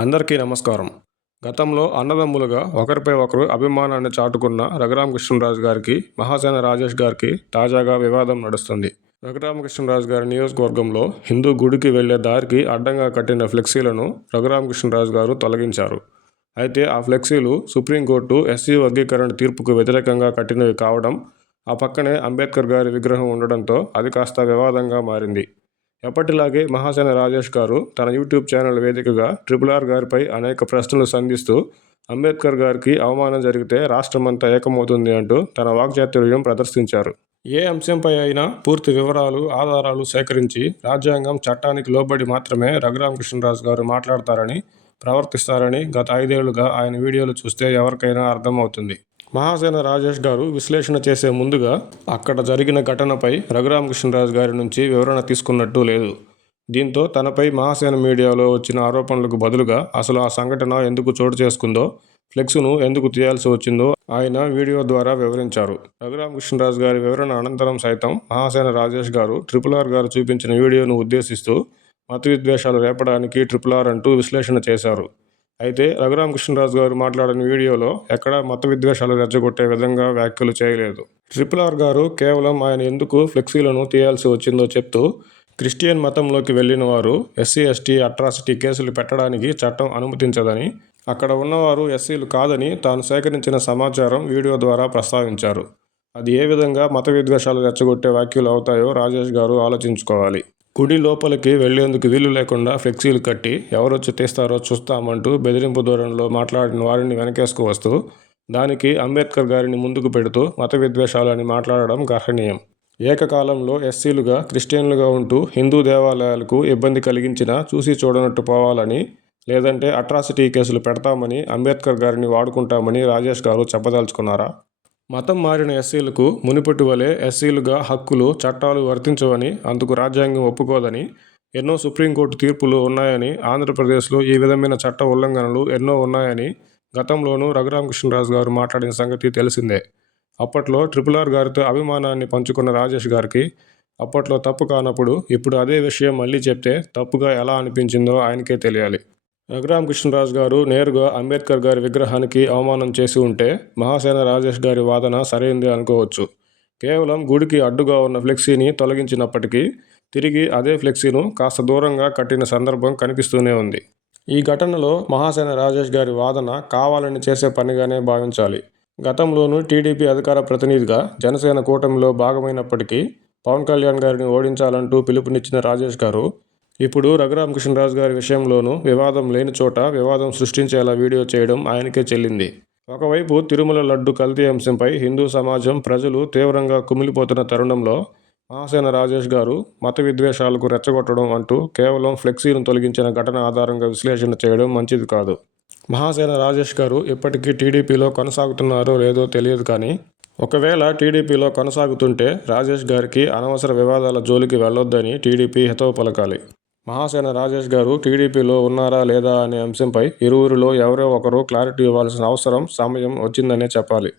అందరికీ నమస్కారం. గతంలో అన్నదమ్ములుగా ఒకరిపై ఒకరు అభిమానాన్ని చాటుకున్న రఘురామకృష్ణరాజు గారికి మహాసేన రాజేష్ గారికి తాజాగా వివాదం నడుస్తుంది. రఘురామకృష్ణరాజు గారి నియోజకవర్గంలో హిందూ గుడికి వెళ్ళే దారికి అడ్డంగా కట్టిన ఫ్లెక్సీలను రఘురామకృష్ణరాజు గారు తొలగించారు. అయితే ఆ ఫ్లెక్సీలు సుప్రీంకోర్టు ఎస్సీ వర్గీకరణ తీర్పుకు వ్యతిరేకంగా కట్టినవి కావడం ఆ పక్కనే అంబేద్కర్ గారి విగ్రహం ఉండడంతో అది కాస్త వివాదంగా మారింది. ఎప్పటిలాగే మహాసేన రాజేష్ గారు తన యూట్యూబ్ ఛానల్ వేదికగా ట్రిపుల్ ఆర్ గారిపై అనేక ప్రశ్నలు సంధిస్తూ అంబేద్కర్ గారికి అవమానం జరిగితే రాష్ట్రమంతా ఏకమవుతుంది అంటూ తన వాక్చాతుర్యం ప్రదర్శించారు. ఏ అంశంపై అయినా పూర్తి వివరాలు ఆధారాలు సేకరించి రాజ్యాంగం చట్టానికి లోబడి మాత్రమే రఘురామకృష్ణరాజు గారు మాట్లాడతారని ప్రవర్తిస్తారని గత ఐదేళ్ళుగా ఆయన వీడియోలు చూస్తే ఎవరికైనా అర్థమవుతుంది. మహాసేన రాజేష్ గారు విశ్లేషణ చేసే ముందుగా అక్కడ జరిగిన ఘటనపై రఘురామకృష్ణరాజు గారి నుంచి వివరణ తీసుకున్నట్టు లేదు. దీంతో తనపై మహాసేన మీడియాలో వచ్చిన ఆరోపణలకు బదులుగా అసలు ఆ సంఘటన ఎందుకు చోటు చేసుకుందో ఫ్లెక్స్ను ఎందుకు తీయాల్సి వచ్చిందో ఆయన వీడియో ద్వారా వివరించారు. రఘురామకృష్ణరాజు గారి వివరణ అనంతరం సైతం మహాసేన రాజేష్ గారు ట్రిపుల్ ఆర్ గారు చూపించిన వీడియోను ఉద్దేశిస్తూ మత విద్వేషాలు రేపడానికి ట్రిపుల్ ఆర్ అంటూ విశ్లేషణ చేశారు. అయితే రఘురామకృష్ణరాజు గారు మాట్లాడిన వీడియోలో ఎక్కడా మత విద్వేషాలు రెచ్చగొట్టే విధంగా వ్యాఖ్యలు చేయలేదు. ట్రిపుల్ ఆర్ గారు కేవలం ఆయన ఎందుకు ఫ్లెక్సీలను తీయాల్సి వచ్చిందో చెప్తూ క్రిస్టియన్ మతంలోకి వెళ్ళిన వారు ఎస్సీ ఎస్టీ అట్రాసిటీ కేసులు పెట్టడానికి చట్టం అనుమతించదని అక్కడ ఉన్నవారు ఎస్సీలు కాదని తాను సేకరించిన సమాచారం వీడియో ద్వారా ప్రస్తావించారు. అది ఏ విధంగా మత విద్వేషాలు రెచ్చగొట్టే వ్యాఖ్యలు అవుతాయో రాజేష్ గారు ఆలోచించుకోవాలి. గుడి లోపలికి వెళ్ళేందుకు వీలు లేకుండా ఫ్లెక్సీలు కట్టి ఎవరొచ్చి తీస్తారో చూస్తామంటూ బెదిరింపు ధోరణిలో మాట్లాడిన వారిని వెనకేసుకు వస్తూ దానికి అంబేద్కర్ గారిని ముందుకు పెడుతూ మత విద్వేషాలని మాట్లాడడం గర్హనీయం. ఏకకాలంలో ఎస్సీలుగా క్రిస్టియన్లుగా ఉంటూ హిందూ దేవాలయాలకు ఇబ్బంది కలిగించినా చూసి చూడనట్టు పోవాలని లేదంటే అట్రాసిటీ కేసులు పెడతామని అంబేద్కర్ గారిని వాడుకుంటామని రాజేష్ గారు చెప్పదలుచుకున్నారా? మతం మారిన ఎస్సీలకు మునిపటి వలె ఎస్సీలుగా హక్కులు చట్టాలు వర్తించవని అందుకు రాజ్యాంగం ఒప్పుకోదని ఎన్నో సుప్రీంకోర్టు తీర్పులు ఉన్నాయని ఆంధ్రప్రదేశ్లో ఈ విధమైన చట్ట ఉల్లంఘనలు ఎన్నో ఉన్నాయని గతంలోనూ రఘురామకృష్ణరాజు గారు మాట్లాడిన సంగతి తెలిసిందే. అప్పట్లో ట్రిపుల్ ఆర్ గారితో అభిమానాన్ని పంచుకున్న రాజేష్ గారికి అప్పట్లో తప్పు కానప్పుడు ఇప్పుడు అదే విషయం మళ్ళీ చెప్తే తప్పుగా ఎలా అనిపించిందో ఆయనకే తెలియాలి. రఘురామకృష్ణరాజు గారు నేరుగా అంబేద్కర్ గారి విగ్రహానికి అవమానం చేసి ఉంటే మహాసేన రాజేష్ గారి వాదన సరైంది అనుకోవచ్చు. కేవలం గుడికి అడ్డుగా ఉన్న ఫ్లెక్సీని తొలగించినప్పటికీ తిరిగి అదే ఫ్లెక్సీను కాస్త దూరంగా కట్టిన సందర్భం కనిపిస్తూనే ఉంది. ఈ ఘటనలో మహాసేన రాజేష్ గారి వాదన కావాలని చేసే పనిగానే భావించాలి. గతంలోనూ టీడీపీ అధికార ప్రతినిధిగా జనసేన కూటమిలో భాగమైనప్పటికీ పవన్ కళ్యాణ్ గారిని ఓడించాలంటూ పిలుపునిచ్చిన రాజేష్ గారు ఇప్పుడు రఘురామకృష్ణరాజు గారి విషయంలోనూ వివాదం లేని చోట వివాదం సృష్టించేలా వీడియో చేయడం ఆయనకే చెల్లింది. ఒకవైపు తిరుమల లడ్డు కల్తీ అంశంపై హిందూ సమాజం ప్రజలు తీవ్రంగా కుమిలిపోతున్న తరుణంలో మహాసేన రాజేష్ గారు మత విద్వేషాలకు రెచ్చగొట్టడం అంటూ కేవలం ఫ్లెక్సీలను తొలగించిన ఘటన ఆధారంగా విశ్లేషణ చేయడం మంచిది కాదు. మహాసేన రాజేష్ గారు ఇప్పటికీ టీడీపీలో కొనసాగుతున్నారో లేదో తెలియదు కానీ ఒకవేళ టీడీపీలో కొనసాగుతుంటే రాజేష్ గారికి అనవసర వివాదాల జోలికి వెళ్ళొద్దని టీడీపీ హితవు పలకాలి. మహాసేన రాజేష్ గారు టీడీపీలో ఉన్నారా లేదా అనే అంశంపై ఇరువురిలో ఎవరో ఒకరు క్లారిటీ ఇవ్వాల్సిన అవసరం సమయం వచ్చిందనే చెప్పాలి.